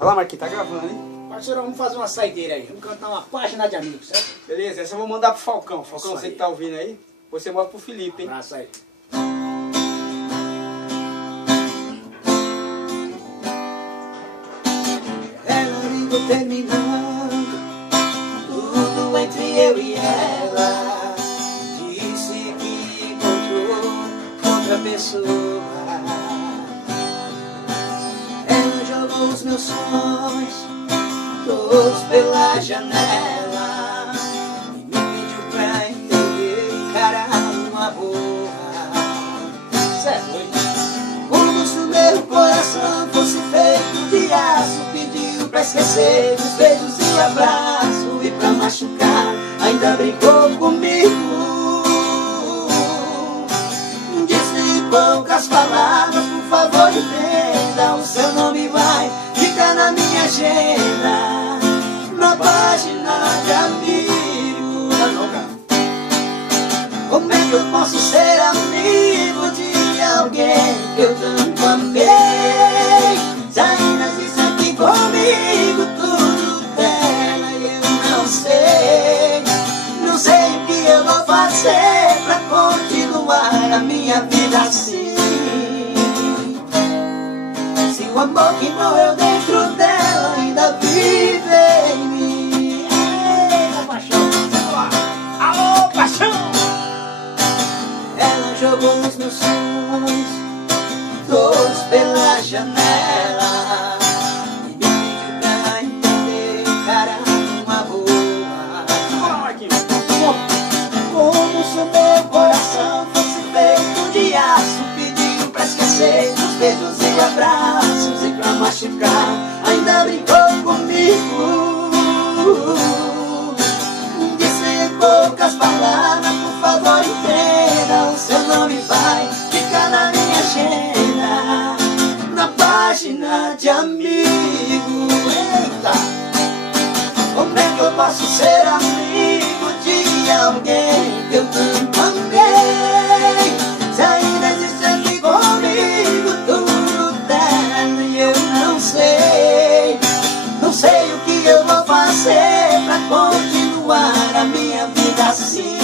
Olha lá, Marquinhos, tá gravando, hein? Parceiro, vamos fazer uma saideira aí. Vamos cantar uma página de amigos, certo? Beleza, essa eu vou mandar pro Falcão. Falcão, Isso você aí. que tá ouvindo aí, você manda pro Felipe, hein? Abraço aí. Ela ligou terminando tudo entre eu e ela. Disse que encontrou outra pessoa. Ela jogou os meus sonhos todos pela janela e me pediu pra entender, encarar uma boa. Como se o meu coração fosse feito de aço, pediu pra esquecer os beijos e abraço, e pra machucar ainda brincou comigo. Disse em poucas palavras, por favor entenda, o seu nome vai ficar na minha agenda, na página de amigo. Como é que eu posso ser amigo de alguém que eu tanto amei? Se ainda existe aqui comigo tudo dela e eu não sei. Não sei o que eu vou fazer pra continuar a minha vida assim. Se o amor que morreu dentro dela ainda vive em mim. Eita, paixão! Alô, paixão! Ela jogou os meus sonhos todos pela janela e me pediu pra entender, encarar uma boa. Bora, Marquinhos! Como se o meu coração fosse feito de aço, pediu pra esquecer os beijos e abraços, e pra machucar ainda brincou comigo. Disse em poucas palavras, por favor entenda, o seu nome vai ficar na minha agenda, na página de amigo. Eita! Como é que eu posso ser amigo de alguém que eu tanto amei? Se ainda existe aqui comigo tudo dela e eu não sei. Não sei o que eu vou fazer pra continuar a minha vida assim.